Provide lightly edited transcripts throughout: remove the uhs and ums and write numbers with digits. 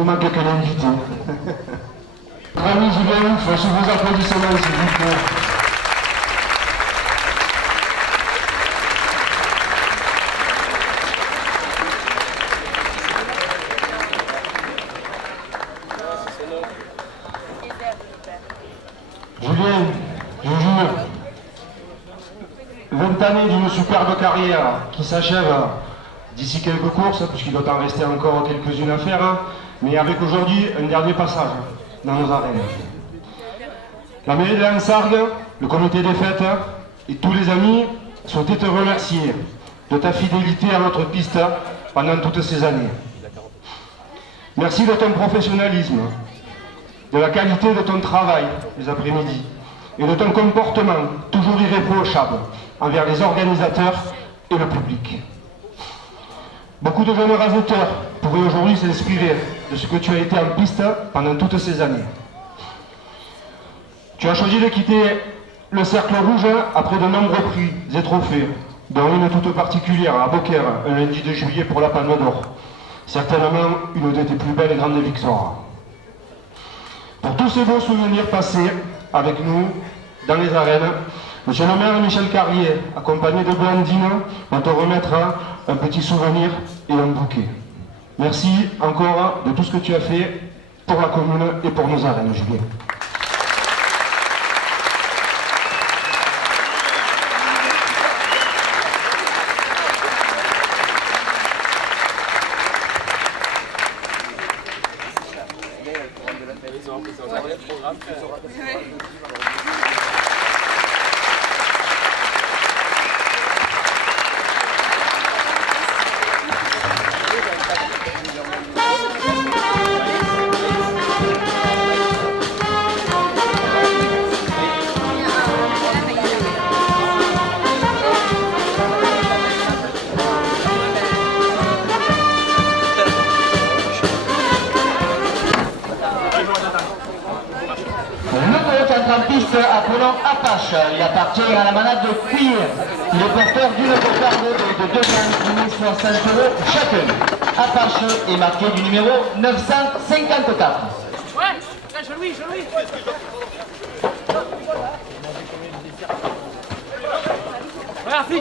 nous manque qu'un invité. Amis Julien Ouf, sous vos applaudissements, s'il vous plaît. Julien, je jure, 20 années d'une superbe carrière qui s'achève d'ici quelques courses, puisqu'il doit en rester encore quelques-unes à faire, mais avec aujourd'hui un dernier passage dans nos arènes. La mairie de Lansargues, le comité des fêtes et tous les amis souhaitaient te remercier de ta fidélité à notre piste pendant toutes ces années. Merci de ton professionnalisme, de la qualité de ton travail les après-midi et de ton comportement toujours irréprochable envers les organisateurs et le public. Beaucoup de jeunes rajouteurs pourraient aujourd'hui s'inspirer de ce que tu as été en piste pendant toutes ces années. Tu as choisi de quitter le cercle rouge après de nombreux prix et trophées, dont une toute particulière à Beaucaire, un lundi de juillet pour la Palme d'Or. Certainement une de tes plus belles et grandes victoires. Pour tous ces beaux souvenirs passés avec nous dans les arènes, Monsieur le maire Michel Carrier, accompagné de Blandine, va te remettre un petit souvenir et un bouquet. Merci encore de tout ce que tu as fait pour la commune et pour nos arènes, Julien. Appelant Apache, il appartient à la manade de cuir. Il est porteur d'une cocarde de 260 € chacune. Apache est marqué du numéro 954. Ouais, je louis. Merci. 2 €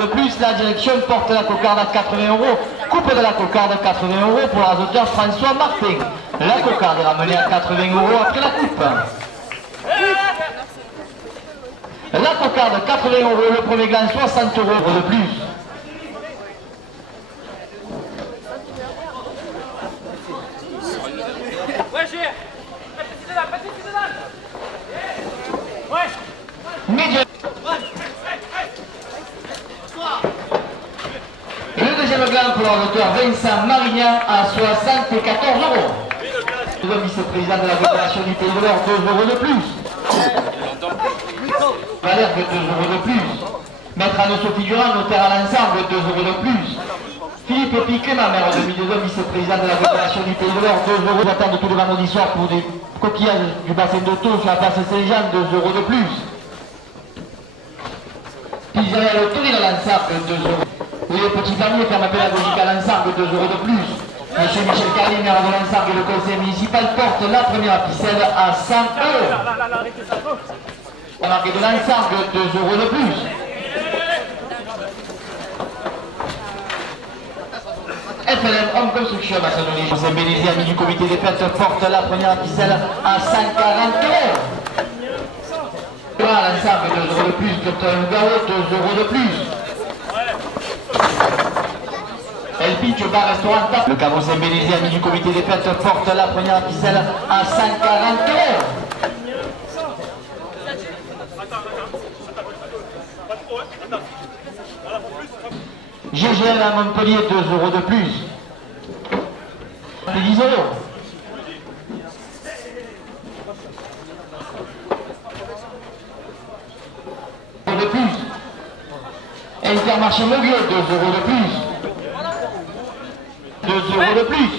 de plus, la direction porte la cocarde à 80 €. Coupe de la cocarde à 80 € pour l'azoteur François Martin. La cocarde est ramenée à 80 € après la coupe. La cocarde 80 €, le premier gain 60 € de plus. Ouais, j'ai. Ouais. Médium. Le deuxième gain pour l'auteur Vincent Marignan à 74 €. Le vice-président de la Fédération du Pays de l'Or, 2 € de plus. Valère, 2 € de plus. Maître Anne-Sophie Durand, notaire à l'ensemble, 2 € de plus. Philippe Piquet, ma mère 2002, vice-président de la Fédération du Pays de l'Or, 2 € d'attente tous les vendredis soirs pour des coquillages du bassin d'Auto sur la place Saint-Jean, 2 € de plus. Israël Autour à l'ensemble, 2 €. Les petits paniers ferme pédagogique à l'ensemble, 2 € de plus. Monsieur Michel Carrier, maire de l'ensemble et le conseil municipal, porte la première ficelle à 100 €. On a marqué de l'ensemble, 2 € de plus. FLM Home Construction, maçonnerie José Bénézé, ami du comité des fêtes, porte la première ficelle à 140 €. À l'ensemble, 2 € de plus. Docteur Ngao, 2 € de plus. El Pincho Bar Restaurant, le caveau Saint-Bénézé, ami du comité des fêtes, porte la première ficelle à 140 €. GGL à Montpellier, 2 € de plus. C'est 10 €. De plus. Intermarché Moguier, 2 € de plus. 2 € de plus.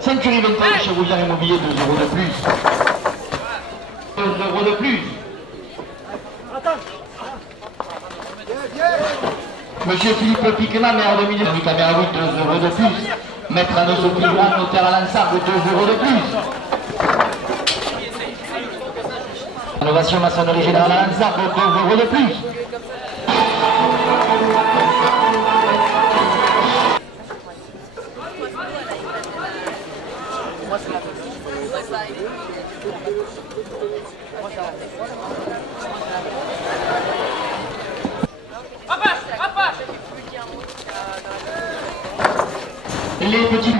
Century 21 chez Rouillard Immobilier, 2 € de plus. 2 € de plus. Monsieur Philippe Piqueman, maire de Milieu du Caméra 8, 2 € de plus. Maître à nos figurants notaire à l'ensemble, 2 euros de plus. Innovation maçonnerie générale à l'ensemble, 2 euros de plus. Les petits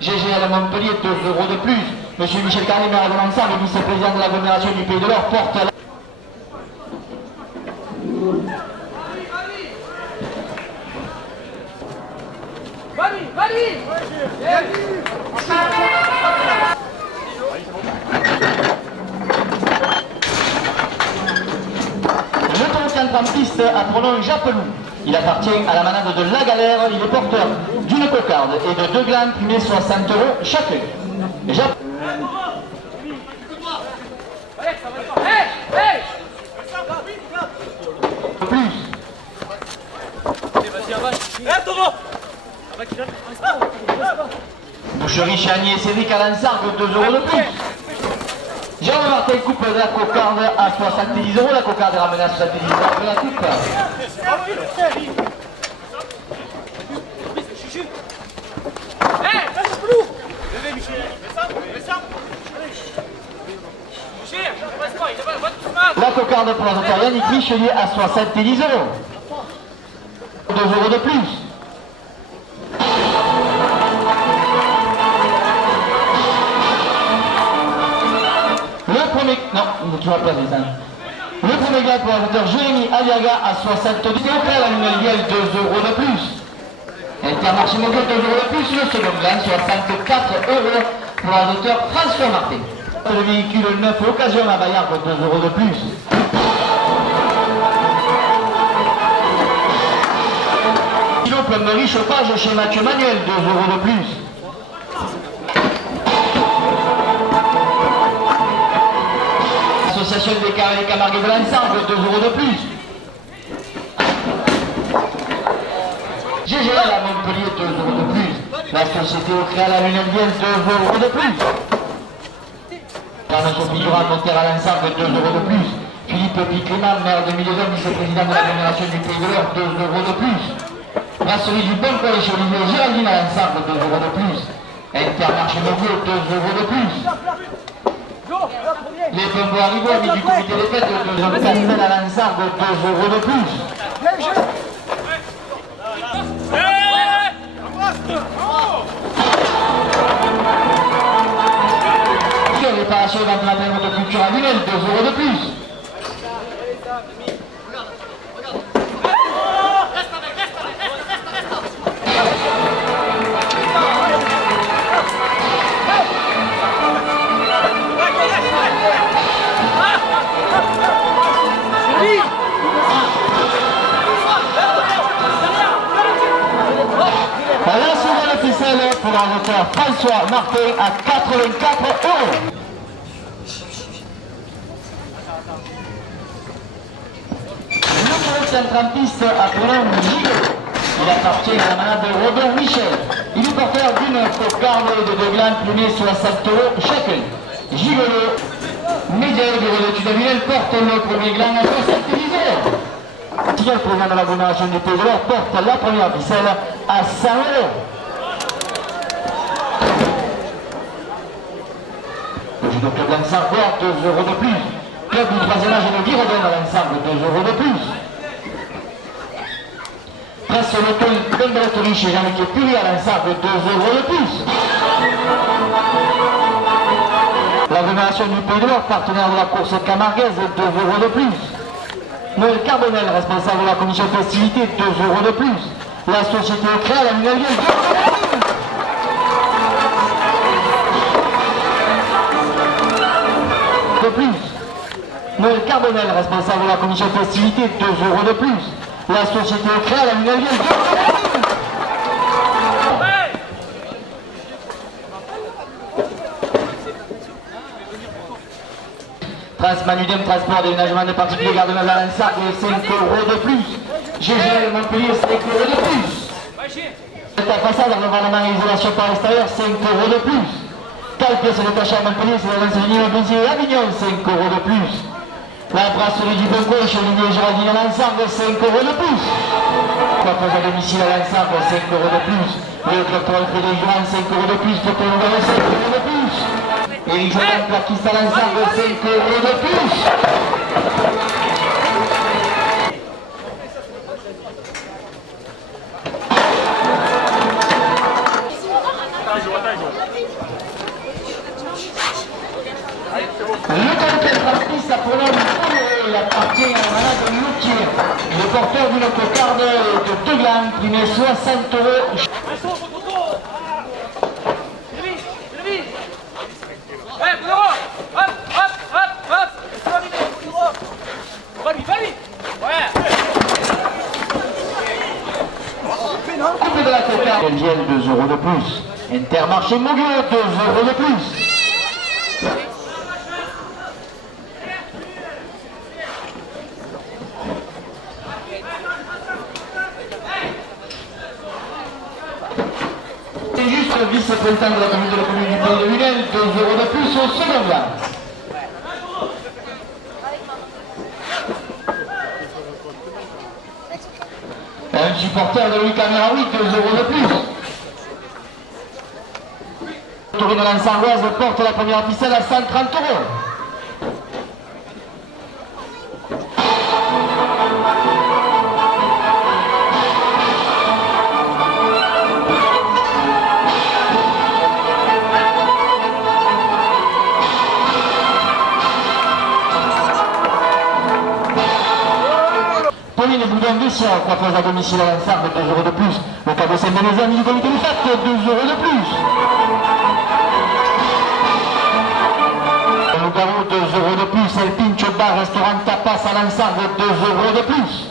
GGL à Montpellier, 2 euros de plus. Monsieur Michel Carnet, maire de l'ensemble et vice-président de l'agglomération du Pays de l'Or, porte la... Le tour en piste à pronom Japelou. Il appartient à la manade de La Galère. Il est porteur d'une cocarde et de 2 glands primés 60 euros chacun. Plus. Boucherie Chagny et Cédric à l'ensemble, 2 euros de plus. Jérôme Martin coupe la cocarde à 70 euros. La cocarde est ramenée à 70 euros de la coupe. La cocarde pour la notaire Yannick Richelieu à 70 euros. 2 euros de plus. Le premier... Non, tu vas pas ça. Le premier glas pour la notaire Jérémy Aliaga à 70 euros. La Lumière 2 euros de plus. Intermarché Mogul 2 euros de plus. Le second glas 64 euros pour la notaire François Martin. Le véhicule neuf occasion à Bayard pour 2 euros de plus. Kilo plomberie chauffage chez Mathieu Manuel, 2 euros de plus. Association des carrés Camargue de l'ensemble, 2 euros de plus. GGL à Montpellier, 2 euros de plus. La société au Créal à Lunelvienne, 2 euros de plus. Dans notre figurant monter à l'ensemble, 2 euros de plus. Philippe Picléman, maire de Milledon, vice-président de l'agglomération du Pays de l'Or, 2 euros de plus. Brasserie du Bon Collège Olivier Géraldine à l'ensemble, 2 euros de plus. Intermarché Mogul, 2 euros de plus. Les Pombo Arrivo, amis du comité des fêtes, 2 euros de plus. À l'ensemble, 2 euros de plus. Réparation d'entraînement de culture annuelle, 2 euros de plus. La seconde ficelle pour la notaire François Martin à 84 euros. Le centre en piste à pronom Gigolo. Il appartient à la manade de Rodon Michel. Il est porteur d'une cocarde et de 2 glands plumés 60 euros chacun. Gigolo, médial bureau d'études annuelles, porte le premier gland à 70 euros. Le président de l'agglomération du Pays de l'Or porte la première ficelle à 100 euros. Le judo club d'ensemble, 2 euros de plus. Club du troisième âge de Guirodon à l'ensemble, 2 euros de plus. Presse l'hôtel d'Embretterie chez Jean-Luc Curie à l'ensemble, 2 euros de plus. L'agglomération du Pays de l'Or, partenaire de la course camarguaise, 2 euros de plus. Noël Carbonel, responsable de la commission festivité, 2 euros de plus. La société au Créal à Lunelvienne, 2 euros de plus. Noël Carbonel, responsable de la commission festivité, 2 euros de plus. La société au Créal à Lunelvienne, 2 euros de plus. Transmanudem Transport déménagement de particuliers garde à l'ensemble, 5 euros de plus. GGL Montpellier, 5 euros de plus. Ta façade, renouvellement et isolation par l'extérieur, 5 € de plus. Quelle pièce détachée à Montpellier, c'est la Vincennes Béziers et Avignon, 5 € de plus. La brasserie du Boncourt, Cheligny et Géraldine à l'ensemble, 5 € de plus. Coiffeuse à domicile à l'ensemble, 5 € de plus. Le docteur Frédéric Grand, 5 € de plus. Photo ouvert, 5 € de plus. Éric Jordan, plaquiste à l'ensemble, 5 € de plus. Le conquête artiste apprenant il appartient à un malade loutier. Le porteur d'une cocarde de 2 glands, primé 60 €. Coupe de la cocarde, Belgienne, 2 € de plus. Intermarché Mogueux, 2 € de plus. C'est juste vice-président de la commune du Pays de Lunel, 2 € de plus au second gland. Un supporter de Louis Cameraoui, 2 € de plus. Torino Lansangoise porte la première ficelle à 130 €. Pauline Boudin-Bessia, coiffeuse à domicile à l'ensemble, 2 € de plus. Le cadeau Saint-Bénézé, ami du comité de fête, 2 € de plus. Le Garou, 2 € de plus. El Pincho Bar, restaurant tapas à l'ensemble, 2 € de plus.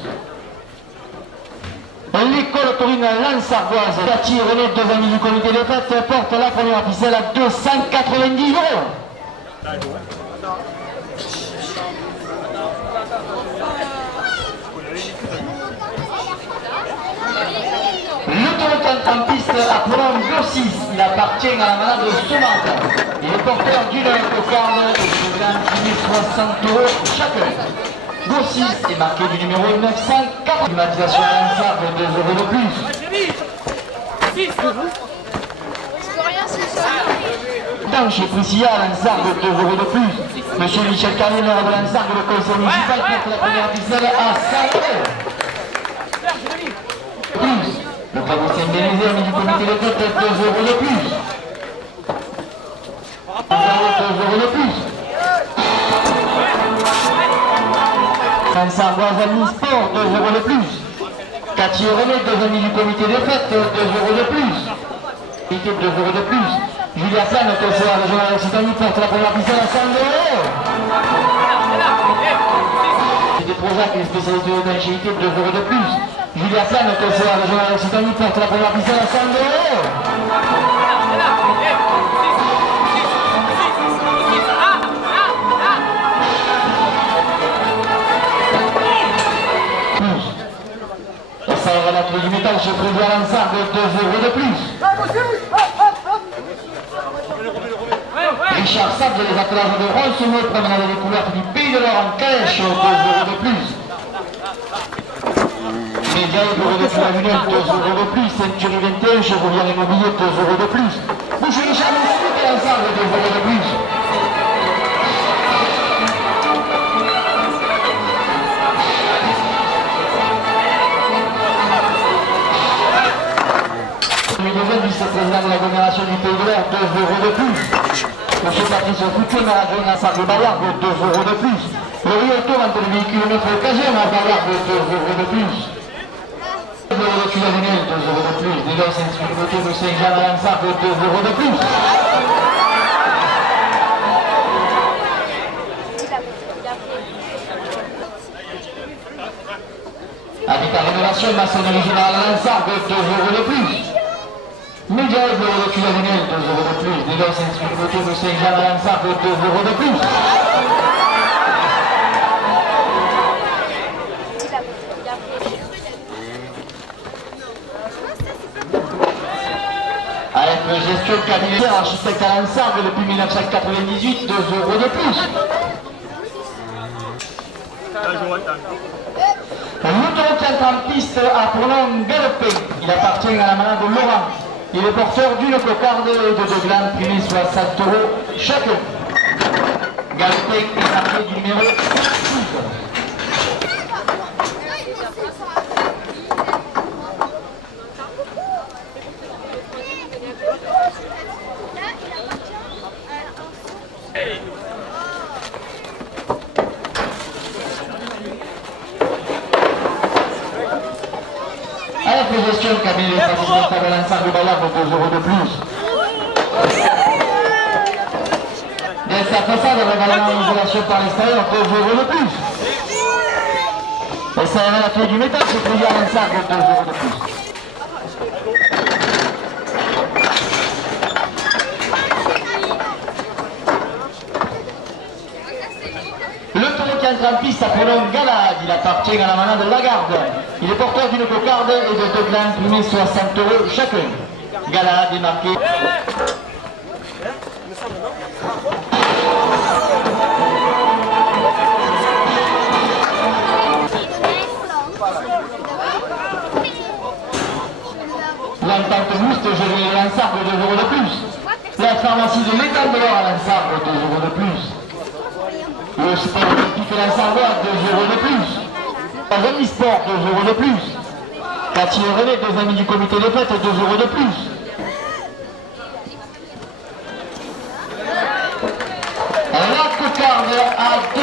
L'école taurine Lansargoise, Cathy et René, 2 amis du comité de fête, porte la première ficelle à 290 €. Le en piste à Plomb 2-6, il appartient à la malade Somate. Il est porteur d'une cocarde et de 60 € chacun. 2-6 est marqué du numéro 904. Climatisation Lansargue, 2 € de plus. Dans chez Priscilla, Lansargue, 2 € de plus. Monsieur Michel Carnier, maire de Lansargue, le conseil municipal, porte la première ficelle à 100 €. Plus. Le caveau Saint-Bénézé, ami du comité de fête, 2 € de plus. 2 € de plus. Lansargoise Sport, 2 € de plus. Cathy et René, 2 amis du comité de fête, 2 € de plus. 2 € de plus. Julia Plane, conseillère régionale Occitanie, porte la première ficelle à 100 €. Des Projac, une spécialité d'étanchéité, 2 € de plus. Julia Plane, conseillère régionale Occitanie, porte la première ficelle à 100 €. Ça va la du métal chez Frédéric à l'ensemble, 2 € de plus. Richard Sable, les attelages de Ronsemeux, promenade des découverte du Pays de l'Or en calèche, 2 € de plus. Média, 2 € de plus à Lunel, 2 € de plus. Century 21, Chevrolet Immobilier, 2 € de plus. Boucherie Charles et l'ensemble, 2 € de plus. Le deuxième vice-président de l'agglomération du Pays de l'Or, 2 € de plus. Monsieur Patrice Fouquet, maire de Nassau Bayard, 2 € de plus. Le Rio Auto, entre le véhicule neuf occasion, à Bayard, 2 € de plus. Le Rio de Culavigny, 2 € de plus. Des Los Instrumoto de Saint-Jean à l'Ansargue, 2 € de plus. Habitat Rénovation, maçonnerie générale à l'Ansargue, 2 € de plus. Média, 2 € de Culavigny, 2 € de plus. Des Los Instrumoto de Saint-Jean à l'Ansargue, 2 € de plus. Gestion cabinet, architecte à l'ensemble depuis 1998, 2 euros de plus. L'auto qui entre en piste a pour nom Galopé. Il appartient à la malade Laurent. Il est porteur d'une cocarde et de 2 glandes primées 60 euros chacun. Galopé est marqué du numéro 12. Avec les gestions Camille est participant à l'ensemble Bayard pour 2 euros de plus. Bien sa façade révélant l'isolation par l'extérieur, 2 euros de plus. Et ça révèle la clé du métal, c'est privé à l'ensemble, 2 euros de plus. Le taureau qui entre en piste a pour nom Galade, il appartient à la manade Lagarde. Il est porteur d'une cocarde et de 2 glandes primées 60 euros chacun. Galade est marqué. L'entente mouste, je vais l'ensemble 2 euros de plus. La pharmacie de l'étang de l'or à l'ensemble 2 euros de plus. Le sport olympique l'ensemble 2 euros de plus. La zone e-sport 2 euros de plus. Cathy et René, 2 amis du comité de fête, 2 euros de plus. La cocarde à 2